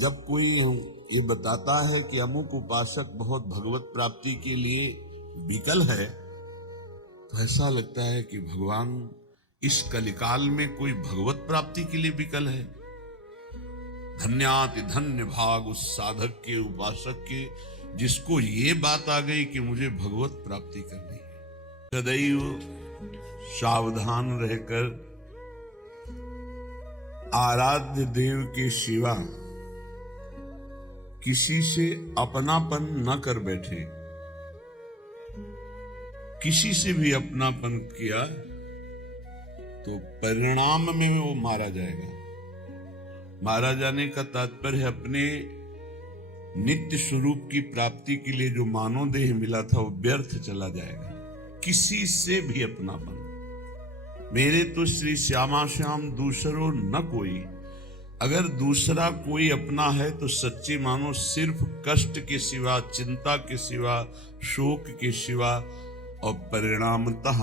जब कोई ये बताता है कि अमुक उपासक बहुत भगवत प्राप्ति के लिए विकल है, तो ऐसा लगता है कि भगवान इस कलिकाल में कोई भगवत प्राप्ति के लिए विकल है। धन्याति धन्य भाग उस साधक के, उपासक के, जिसको ये बात आ गई कि मुझे भगवत प्राप्ति करनी है। सदैव सावधान रहकर आराध्य देव के सिवा किसी से अपनापन न कर बैठे। किसी से भी अपनापन किया तो परिणाम में वो मारा जाएगा। मारा जाने का तात्पर्य अपने नित्य स्वरूप की प्राप्ति के लिए जो मानव देह मिला था वो व्यर्थ चला जाएगा। किसी से भी अपनापन, मेरे तो श्री श्यामा श्याम दूसरो न कोई। अगर दूसरा कोई अपना है तो सच्चे मानो सिर्फ कष्ट के सिवा, चिंता के सिवा, शोक के सिवा और परिणामतः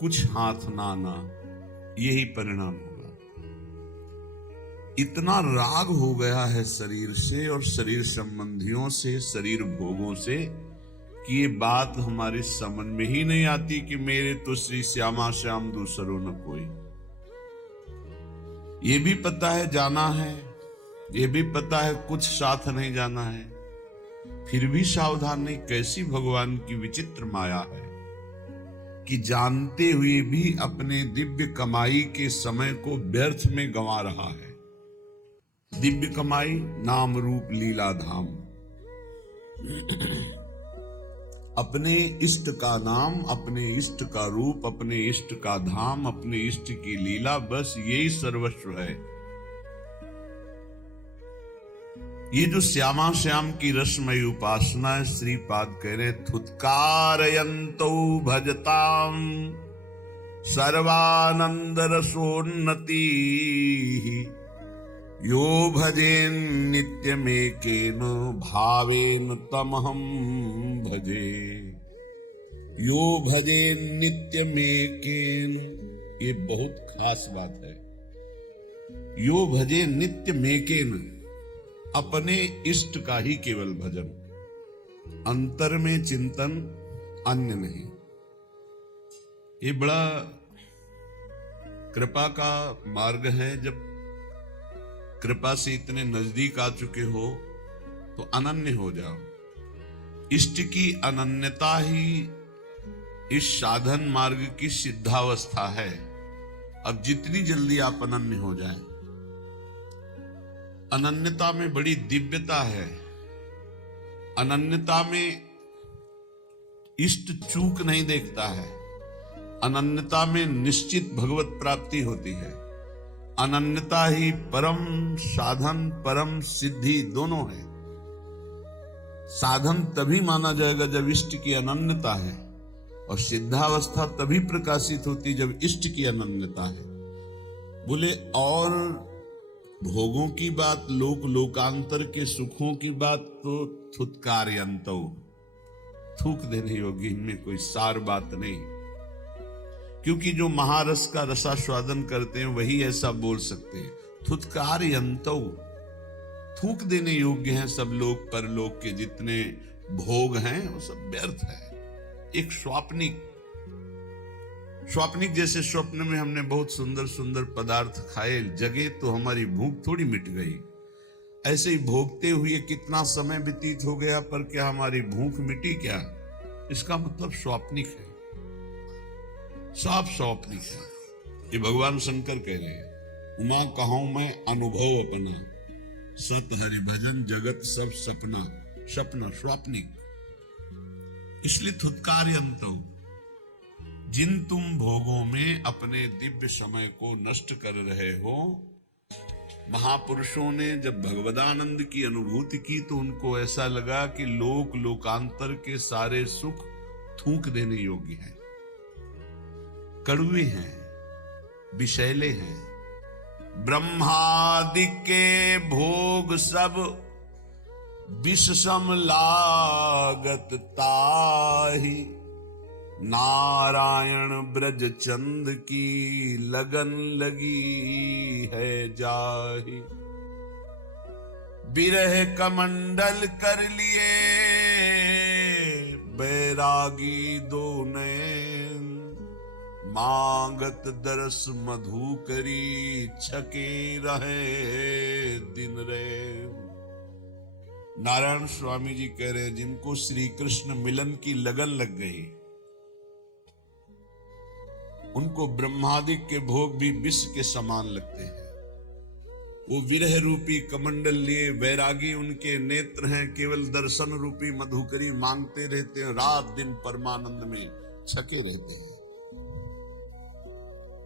कुछ हाथ ना आना, यही परिणाम होगा। इतना राग हो गया है शरीर से और शरीर संबंधियों से, शरीर भोगों से, कि ये बात हमारे समझ में ही नहीं आती कि मेरे तो श्री श्यामा श्याम दूसरो न कोई। ये भी पता है जाना है, ये भी पता है कुछ साथ नहीं जाना है, फिर भी सावधान नहीं। कैसी भगवान की विचित्र माया है कि जानते हुए भी अपने दिव्य कमाई के समय को व्यर्थ में गंवा रहा है। दिव्य कमाई, नाम रूप लीला धाम। अपने इष्ट का नाम, अपने इष्ट का रूप, अपने इष्ट का धाम, अपने इष्ट की लीला, बस यही सर्वस्व है। ये जो श्यामा श्याम की रसमयी उपासना है, श्रीपाद कह रहे थुत्कारयन्तौ भजताम सर्वानंद रसोन्नति यो भजेन नित्यमेकेन भावेन तमहं भजे। यो भजेन नित्यमेकेन, ये बहुत खास बात है। यो भजे नित्यमेकेन, अपने इष्ट का ही केवल भजन, अंतर में चिंतन, अन्य नहीं। ये बड़ा कृपा का मार्ग है। जब कृपा से इतने नजदीक आ चुके हो तो अनन्य हो जाओ। इष्ट की अनन्यता ही इस साधन मार्ग की सिद्धावस्था है। अब जितनी जल्दी आप अनन्य हो जाएं, अनन्यता में बड़ी दिव्यता है। अनन्यता में इष्ट चूक नहीं देखता है। अनन्यता में निश्चित भगवत प्राप्ति होती है। अनन्यता ही परम साधन, परम सिद्धि दोनों है। साधन तभी माना जाएगा जब इष्ट की अनन्यता है, और सिद्धावस्था तभी प्रकाशित होती जब इष्ट की अनन्यता है। बोले और भोगों की बात, लोक लोकांतर के सुखों की बात तो थुत्कारयन्तौ, थूक देने योगी, इनमें कोई सार बात नहीं। क्योंकि जो महारस का रसास्वादन करते हैं वही ऐसा बोल सकते हैं। थुत्कारयन्तौ, थूक देने योग्य हैं सब लोग, परलोक के जितने भोग हैं वो सब व्यर्थ है। एक स्वाप्निक जैसे स्वप्न में हमने बहुत सुंदर सुंदर पदार्थ खाए, जगे तो हमारी भूख थोड़ी मिट गई। ऐसे ही भोगते हुए कितना समय व्यतीत हो गया, पर क्या हमारी भूख मिटी क्या? इसका मतलब स्वाप्निक है, साफ स्वाप्निक है। ये भगवान शंकर कह रहे हैं, उमा कहूं मैं अनुभव अपना, सत हरि भजन जगत सब सपना। सपना स्वाप्निक। इसलिए थुत्कारयन्तौ, जिन तुम भोगों में अपने दिव्य समय को नष्ट कर रहे हो, महापुरुषों ने जब भगवदानंद की अनुभूति की तो उनको ऐसा लगा कि लोक लोकांतर के सारे सुख थूक देने योग्य हैं, कड़वे हैं, विषैले हैं। ब्रह्मादि के भोग सब विष सम लागत ताहि, नारायण ब्रज चंद की लगन लगी है जाहि। विरह कमंडल कर लिए बैरागी दो नैन, मांगत दरस मधु करी छके रहे दिन रे। नारायण स्वामी जी कह रहे हैं जिनको श्री कृष्ण मिलन की लगन लग गई, उनको ब्रह्मादि के भोग भी विष के समान लगते हैं। वो विरह रूपी कमंडल लिए वैरागी उनके नेत्र हैं, केवल दर्शन रूपी मधुकरी मांगते रहते हैं, रात दिन परमानंद में छके रहते हैं।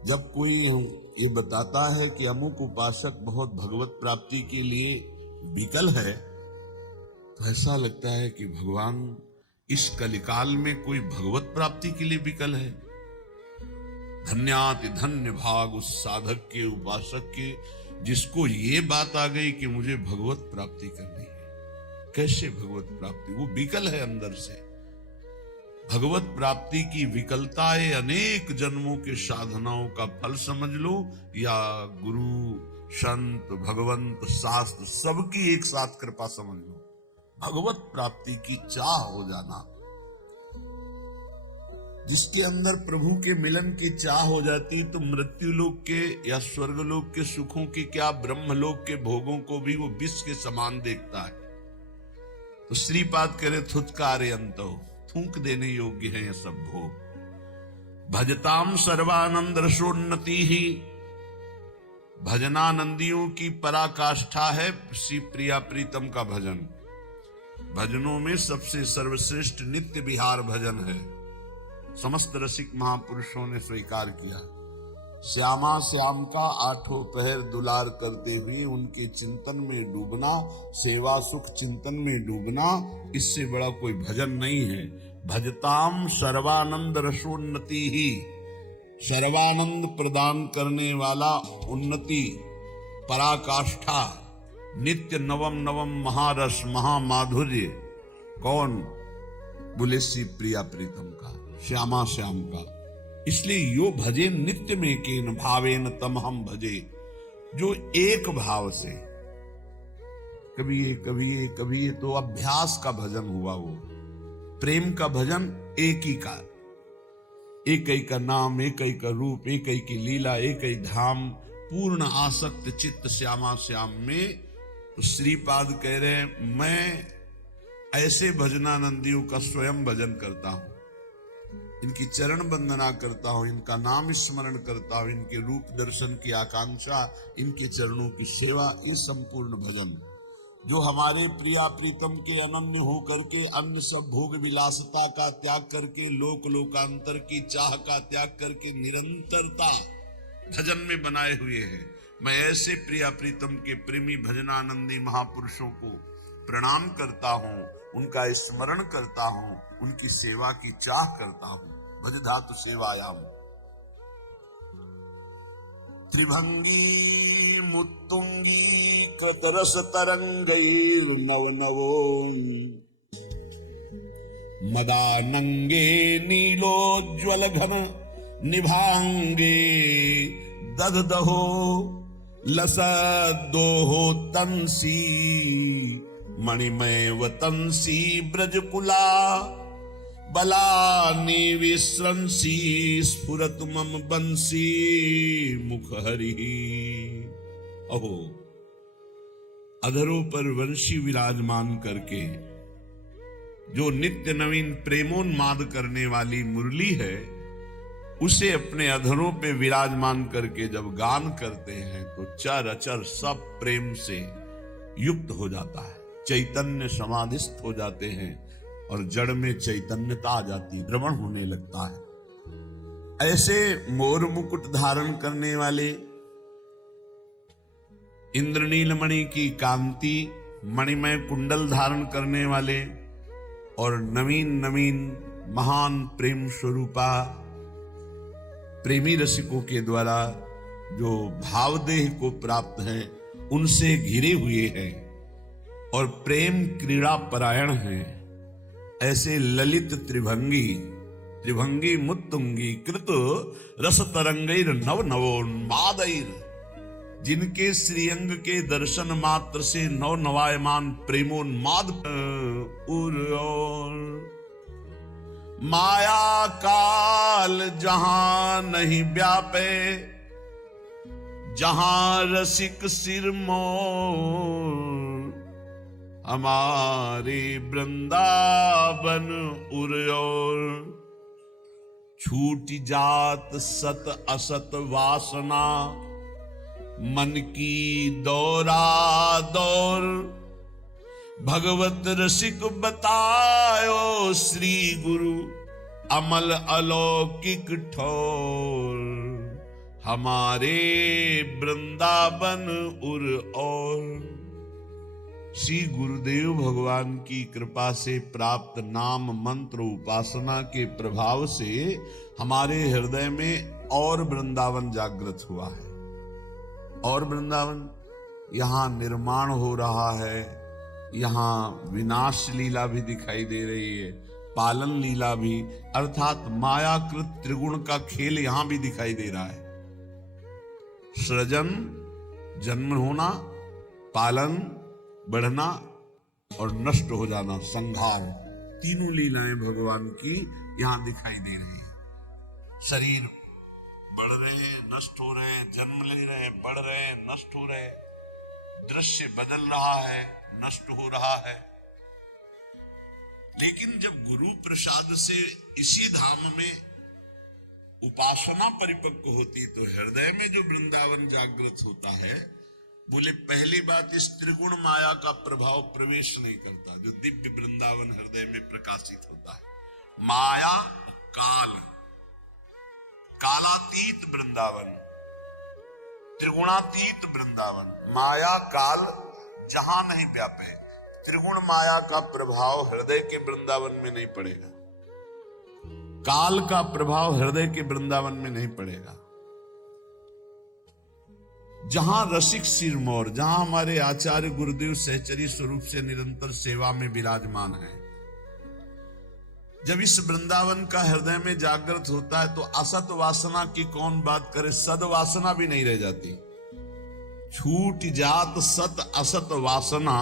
जब कोई ये बताता है कि अमुक उपासक बहुत भगवत प्राप्ति के लिए विकल है, तो ऐसा लगता है कि भगवान इस कलिकाल में कोई भगवत प्राप्ति के लिए विकल है। धन्याति धन्य भाग उस साधक के, उपासक के, जिसको ये बात आ गई कि मुझे भगवत प्राप्ति करनी है। कैसे भगवत प्राप्ति? वो विकल है अंदर से। भगवत प्राप्ति की विकलता है अनेक जन्मों के साधनाओं का फल समझ लो, या गुरु, संत, भगवंत, शास्त्र सबकी एक साथ कृपा समझ लो। भगवत प्राप्ति की चाह हो जाना, जिसके अंदर प्रभु के मिलन की चाह हो जाती, तो मृत्यु लोक के या स्वर्ग लोक के सुखों की क्या, ब्रह्म लोक के भोगों को भी वो विष के समान देखता है। तो श्रीपाद करे थुतकारे अंतो, थूक देने योग्य है ये सब भोग। भजताम सर्वानंद रसोन्नति ही, भजनानंदियों की पराकाष्ठा है श्री प्रिया प्रीतम का भजन। भजनों में सबसे सर्वश्रेष्ठ नित्य विहार भजन है। समस्त रसिक महापुरुषों ने स्वीकार किया। श्यामा श्याम का आठों पहर दुलार करते हुए उनके चिंतन में डूबना, सेवा सुख चिंतन में डूबना, इससे बड़ा कोई भजन नहीं है। भजताम सर्वानंद रसोन्नति ही, सर्वानंद प्रदान करने वाला, उन्नति, पराकाष्ठा, नित्य नवम नवम महारस महामाधुर्य। कौन? बोले श्री प्रिया प्रीतम का, श्यामा श्याम का। इसलिए यो भजे नित्य में केन भावेन तम हम भजे, जो एक भाव से, कभी ये कभी ये कभी ये, तो अभ्यास का भजन हुआ। वो प्रेम का भजन एक ही का, एक ही का नाम, एक ही का रूप, एक ही की लीला, एक ही धाम, पूर्ण आसक्त चित्त श्यामा श्याम में। तो श्रीपाद कह रहे हैं मैं ऐसे भजनानंदियों का स्वयं भजन करता हूं, इनकी चरण वंदना करता हूं, इनका नाम स्मरण करता हूं, इनके रूप दर्शन की आकांक्षा, इनके चरणों की सेवा, ये संपूर्ण भजन जो हमारे प्रिया प्रीतम के अनन्य हो करके, अन्य सब भोग विलासता का त्याग करके, लोक लोकांतर की चाह का त्याग करके निरंतरता भजन में बनाए हुए हैं। मैं ऐसे प्रिया प्रीतम के प्रेमी भजनानंदी महापुरुषों को प्रणाम करता हूं, उनका स्मरण करता हूं, उनकी सेवा की चाह करता हूं। भज धातु सेवायाम। त्रिभंगी मुत्तुंगी कृतरस तरंगैर नव नवोन, मदानंगे नीलोज्वल घन निभांगे, दधदहो लसदोहो तंसी, मणिमय वतंसी ब्रजकुला, बलानि विस्रंसी, स्फुरत मम बंसी मुख हरि। अहो, अधरों पर वंशी विराजमान करके जो नित्य नवीन प्रेमोन्माद करने वाली मुरली है, उसे अपने अधरों पे विराजमान करके जब गान करते हैं तो चर अचर सब प्रेम से युक्त हो जाता है, चैतन्य समाधिस्थ हो जाते हैं और जड़ में चैतन्यता आ जाती, द्रवण होने लगता है। ऐसे मोर मुकुट धारण करने वाले, इंद्रनील मणि की कांति, मणिमय कुंडल धारण करने वाले और नवीन नवीन महान प्रेम स्वरूपा प्रेमी रसिकों के द्वारा जो भावदेह को प्राप्त है, उनसे घिरे हुए हैं और प्रेम क्रीड़ा परायण हैं, ऐसे ललित त्रिभंगी, त्रिभंगी मुत्तुंगी कृत रस तरंगैर नव नवोन्मादैर, जिनके श्रीअंग के दर्शन मात्र से नव नवायमान प्रेमोन्माद और माया काल जहां नहीं व्यापे, जहां रसिक सिर मोर, हमारे वृंदावन उर। छूट जात सत असत वासना, मन की दौरा दौर, भगवत रसिक बतायो श्री गुरु, अमल अलौकिक ठोर, हमारे वृंदावन उर और। श्री गुरुदेव भगवान की कृपा से प्राप्त नाम मंत्र उपासना के प्रभाव से हमारे हृदय में और वृंदावन जागृत हुआ है। और वृंदावन यहाँ निर्माण हो रहा है, यहाँ विनाश लीला भी दिखाई दे रही है, पालन लीला भी, अर्थात मायाकृत त्रिगुण का खेल यहाँ भी दिखाई दे रहा है। सृजन, जन्म होना, पालन, बढ़ना और नष्ट हो जाना, संहार, तीनों लीलाएं भगवान की यहां दिखाई दे रही है। शरीर बढ़ रहे हैं, नष्ट हो रहे हैं, जन्म ले रहे हैं, बढ़ रहे हैं, नष्ट हो रहे हैं, दृश्य बदल रहा है, नष्ट हो रहा है। लेकिन जब गुरु प्रसाद से इसी धाम में उपासना परिपक्व होती तो हृदय में जो वृंदावन जागृत होता है, बोले पहली बात, इस त्रिगुण माया का प्रभाव प्रवेश नहीं करता, जो दिव्य वृंदावन हृदय में प्रकाशित होता है। माया, काल, कालातीत वृंदावन, त्रिगुणातीत वृंदावन, माया काल जहां नहीं व्यापे, त्रिगुण माया का प्रभाव हृदय के वृंदावन में नहीं पड़ेगा, काल का प्रभाव हृदय के वृंदावन में नहीं पड़ेगा। जहां रसिक सिरमौर, जहां हमारे आचार्य गुरुदेव सहचरी स्वरूप से निरंतर सेवा में विराजमान है, जब इस वृंदावन का हृदय में जागृत होता है तो असत वासना की कौन बात करे, सद वासना भी नहीं रह जाती। छूट जात सत असत वासना,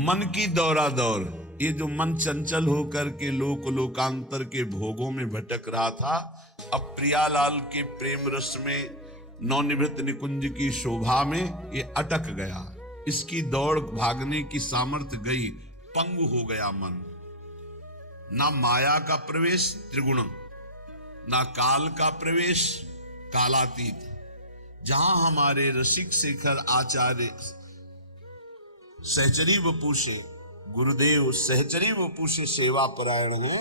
मन की दौरा दौर। ये जो मन चंचल होकर के लोक लोकांतर के भोगों में भटक रहा था, अब प्रियालाल के प्रेम रस में, नवनिवृत्त निकुंज की शोभा में ये अटक गया। इसकी दौड़ भागने की सामर्थ्य गई, पंगु हो गया मन। ना माया का प्रवेश त्रिगुण, ना काल का प्रवेश कालातीत। जहां हमारे रसिक शेखर आचार्य सहचरी वपु से, गुरुदेव सहचरी वपु से सेवा परायण है,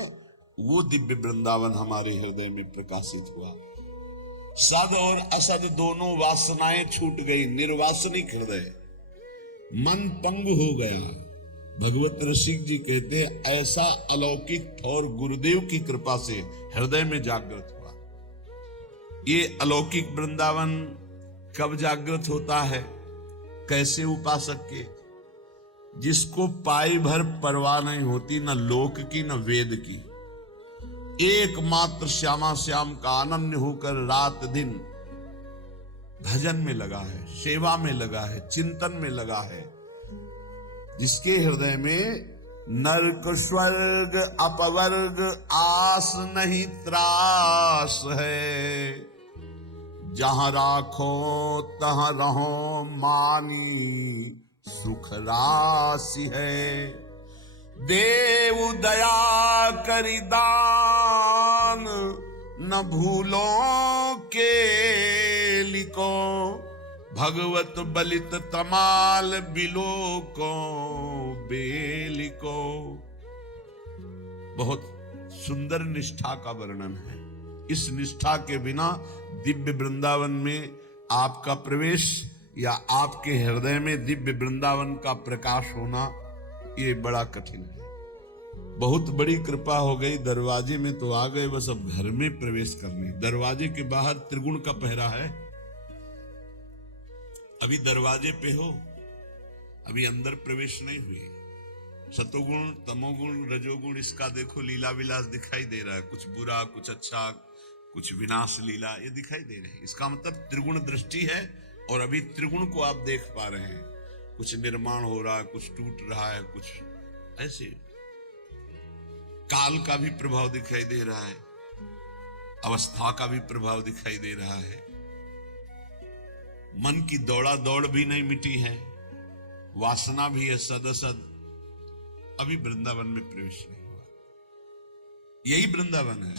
वो दिव्य वृंदावन हमारे हृदय में प्रकाशित हुआ। सद और असद दोनों वासनाएं छूट गई, निर्वासनिक हृदय, मन पंग हो गया। भगवत रसिक जी कहते हैं ऐसा अलौकिक और गुरुदेव की कृपा से हृदय में जागृत हुआ। ये अलौकिक वृंदावन कब जागृत होता है, कैसे उपासक के? जिसको पाई भर परवाह नहीं होती, न लोक की न वेद की, एकमात्र श्यामा श्याम का अनन्य होकर रात दिन भजन में लगा है, सेवा में लगा है, चिंतन में लगा है, जिसके हृदय में नरक स्वर्ग अपवर्ग आस नहीं त्रास है, जहां राखो तहां रहो मानी सुख राशि है। देव दया करी दान न भूलो के लिको, भगवत बलित तमाल बिलो को बेलिको। बहुत सुंदर निष्ठा का वर्णन है। इस निष्ठा के बिना दिव्य वृंदावन में आपका प्रवेश या आपके हृदय में दिव्य वृंदावन का प्रकाश होना ये बड़ा कठिन है। बहुत बड़ी कृपा हो गई, दरवाजे में तो आ गए, बस अब घर में प्रवेश करने। दरवाजे के बाहर त्रिगुण का पहरा है, अभी दरवाजे पे हो, अभी अंदर प्रवेश नहीं हुए। सतोगुण तमोगुण रजोगुण इसका देखो लीला विलास दिखाई दे रहा है, कुछ बुरा कुछ अच्छा, कुछ विनाश लीला ये दिखाई दे रही है। इसका मतलब त्रिगुण दृष्टि है, और अभी त्रिगुण को आप देख पा रहे हैं, कुछ निर्माण हो रहा है, कुछ टूट रहा है, कुछ ऐसे काल का भी प्रभाव दिखाई दे रहा है, अवस्था का भी प्रभाव दिखाई दे रहा है। मन की दौड़ा दौड़ भी नहीं मिटी है, वासना भी है सदसद, अभी वृंदावन में प्रवेश नहीं हुआ। यही वृंदावन है,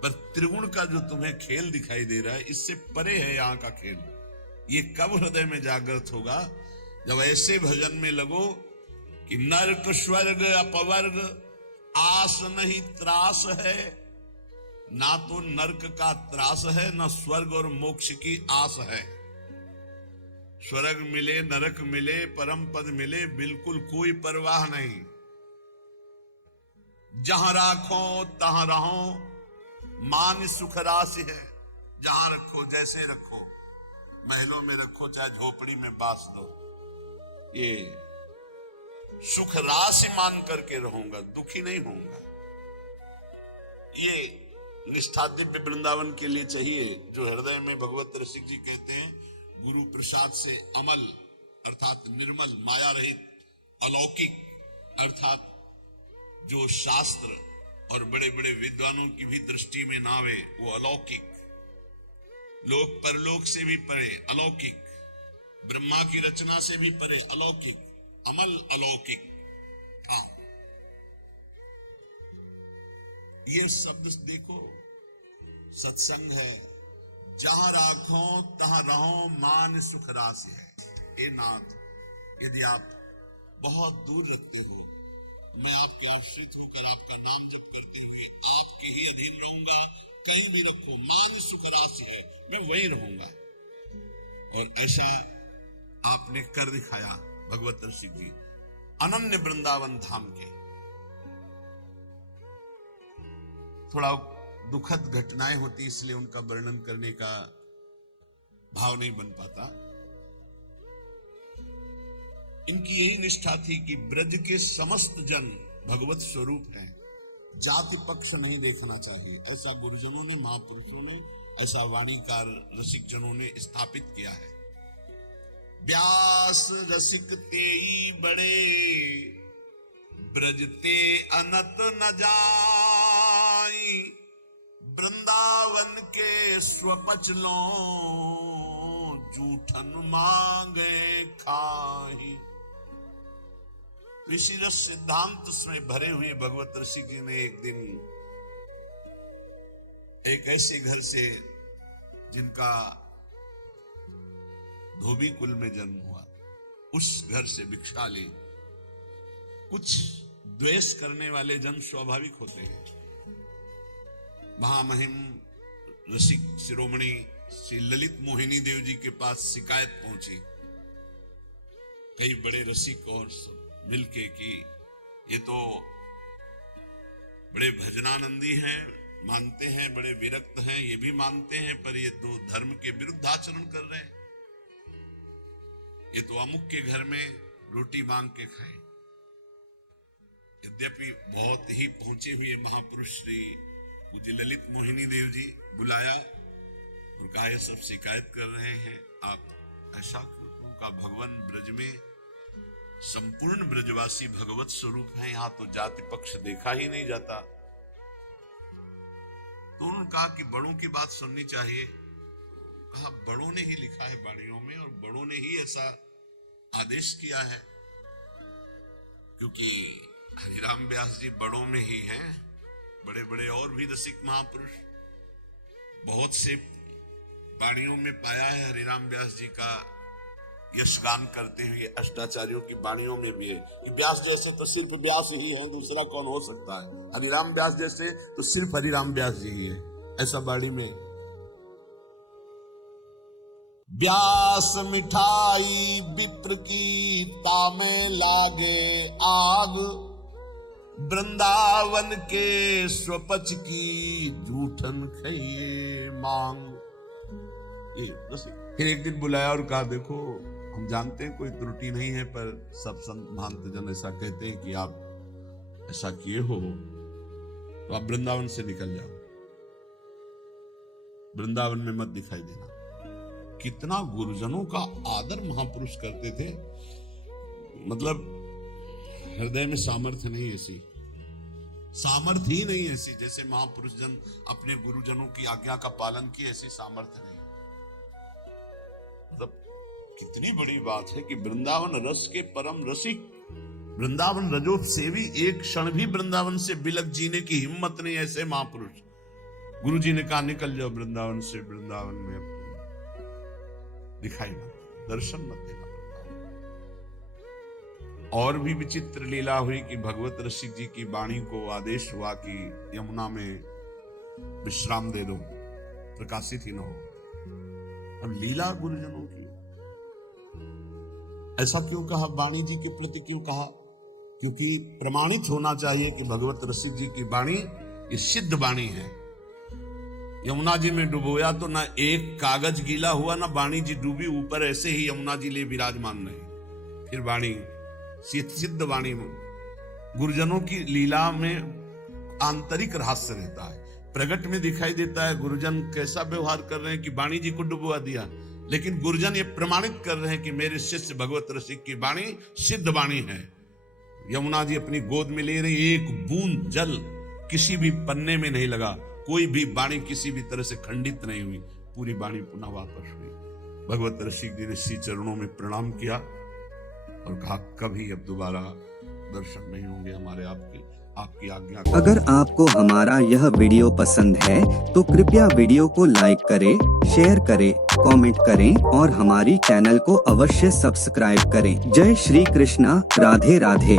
पर त्रिगुण का जो तुम्हें खेल दिखाई दे रहा है, इससे परे है यहां का खेल। ये कब हृदय में जागृत होगा? जब ऐसे भजन में लगो कि नरक स्वर्ग अपवर्ग आस नहीं त्रास है, ना तो नरक का त्रास है, ना स्वर्ग और मोक्ष की आस है। स्वर्ग मिले, नरक मिले, परम पद मिले, बिल्कुल कोई परवाह नहीं। जहां राखो तहां रहो, मान सुख राशि है। जहां रखो, जैसे रखो, महलों में रखो चाहे झोपड़ी में बास दो, ये सुख राशि मान करके रहूंगा, दुखी नहीं होऊंगा। ये निष्ठा दिव्य वृंदावन के लिए चाहिए, जो हृदय में भगवत रसिक जी कहते हैं गुरु प्रसाद से अमल अर्थात निर्मल, माया रहित, अलौकिक अर्थात जो शास्त्र और बड़े बड़े विद्वानों की भी दृष्टि में ना आवे, वो अलौकिक, लोक परलोक से भी परे अलौकिक, ब्रह्मा की रचना से भी परे अलौकिक, अमल अलौकिक। हाँ, ये शब्द देखो, सत्संग है। जहां राखो तहां रहो, मान सुख राशि है। हे नाथ, यदि आप बहुत दूर रखते हो, मैं आपके आश्रित होकर आपका नाम जप करते हुए आपके ही अधीन रहूंगा। कहीं भी रखो, मान सुख राशि है, मैं वहीं रहूंगा। और ऐसा आपने कर दिखाया भगवत रसिक जी, अनन्य वृंदावन धाम के। थोड़ा दुखद घटनाएं होती, इसलिए उनका वर्णन करने का भाव नहीं बन पाता। इनकी यही निष्ठा थी कि ब्रज के समस्त जन भगवत स्वरूप हैं, जाति पक्ष नहीं देखना चाहिए। ऐसा गुरुजनों ने, महापुरुषों ने, ऐसा वाणीकार रसिक जनों ने स्थापित किया है। व्यास रसिक तेई बड़े, ब्रजते अनत न जाई, वृंदावन के स्वपच लो, जूठन मांगे खाही। इसी रस सिद्धांत में भरे हुए भगवत ऋषि जी ने एक दिन एक ऐसे घर से, जिनका धोबी कुल में जन्म हुआ, उस घर से भिक्षा ली। कुछ द्वेष करने वाले जन स्वाभाविक होते हैं। महामहिम रसिक शिरोमणि श्री ललित मोहिनी देव जी के पास शिकायत पहुंची, कई बड़े रसिक और सब मिलके, कि ये तो बड़े भजनानंदी हैं, मानते हैं, बड़े विरक्त हैं, ये भी मानते हैं, पर ये तो धर्म के विरुद्ध आचरण कर रहे हैं। ये तो अमुक के घर में रोटी मांग के खाए। यद्यपि बहुत ही पहुंचे हुए महापुरुष श्री पूज्य ललित मोहिनी देव जी बुलाया और कहा, ये सब शिकायत कर रहे हैं, आप ऐसा क्यों? का भगवान ब्रज में संपूर्ण ब्रजवासी भगवत स्वरूप हैं, यहां तो जाति पक्ष देखा ही नहीं जाता। तो उन्होंने कहा कि बड़ों की बात सुननी चाहिए। कहा, बड़ों ने ही लिखा है वाणियों में, और बड़ों ने ही ऐसा आदेश किया है, क्योंकि हरिराम व्यास जी बड़ों में ही हैं। बड़े बड़े और भी रसिक महापुरुष बहुत से वाणियों में पाया है। हरिराम व्यास जी का यशगान करते हुए अष्टाचार्यों की वाणियों में भी है। व्यास जैसे तो सिर्फ व्यास ही है, दूसरा कौन हो सकता है? हरिराम व्यास जैसे तो सिर्फ हरिराम व्यास जी ही है, ऐसा वाणी में। व्यास मिठाई विप्र की, तामे लागे आग, वृंदावन के स्वपच की, जूठन खाइए मांग। फिर एक दिन बुलाया और कहा, देखो हम जानते हैं कोई त्रुटि नहीं है, पर सब संत महंत जन ऐसा कहते हैं कि आप ऐसा किए हो, तो आप वृंदावन से निकल जाओ, वृंदावन में मत दिखाई देना। कितना गुरुजनों का आदर महापुरुष करते थे। मतलब हृदय में सामर्थ्य नहीं ऐसी, सामर्थ्य ही नहीं ऐसी जैसे महापुरुष जन अपने गुरुजनों की आज्ञा का पालन किए, ऐसी सामर्थ्य नहीं। मतलब कितनी बड़ी बात है कि वृंदावन रस के परम रसिक, वृंदावन रजो सेवी, एक क्षण भी वृंदावन से बिलक जीने की हिम्मत नहीं ऐसे महापुरुष। गुरु जी ने कहा निकल जाओ वृंदावन से, वृंदावन में दिखाई मत, दर्शन मत देना। और भी विचित्र लीला हुई कि भगवत रसिक जी की वाणी को आदेश हुआ कि यमुना में विश्राम दे दो, प्रकाशित ही न हो। अब लीला गुरुजनों की, ऐसा क्यों कहा, वाणी जी के प्रति क्यों कहा? क्योंकि प्रमाणित होना चाहिए कि भगवत रसिक जी की वाणी ये सिद्ध वाणी है। यमुना जी में डुबोया तो ना एक कागज गीला हुआ, ना वाणी जी डूबी, ऊपर ऐसे ही यमुना जी ले विराजमान रहे। फिर वाणी सिद्ध वाणी, गुरुजनों की लीला में आंतरिक रहस्य रहता है, प्रगट में दिखाई देता है गुरुजन कैसा व्यवहार कर रहे हैं कि वाणी जी को डुबवा दिया, लेकिन गुरुजन ये प्रमाणित कर रहे हैं कि मेरे शिष्य भगवत रसिक की वाणी सिद्ध वाणी है। यमुना जी अपनी गोद में ले रही, एक बूंद जल किसी भी पन्ने में नहीं लगा, कोई भी वाणी किसी भी तरह से खंडित नहीं हुई, पूरी वाणी पुनः वापस हुई। भगवत रसिक जी ने श्री चरणों में प्रणाम किया और कहा कभी अब दोबारा दर्शन नहीं होंगे हमारे आपकी आज्ञा। अगर आपको हमारा यह वीडियो पसंद है तो कृपया वीडियो को लाइक करें, शेयर करें, कमेंट करें और हमारी चैनल को अवश्य सब्सक्राइब करें। जय श्री कृष्णा, राधे राधे।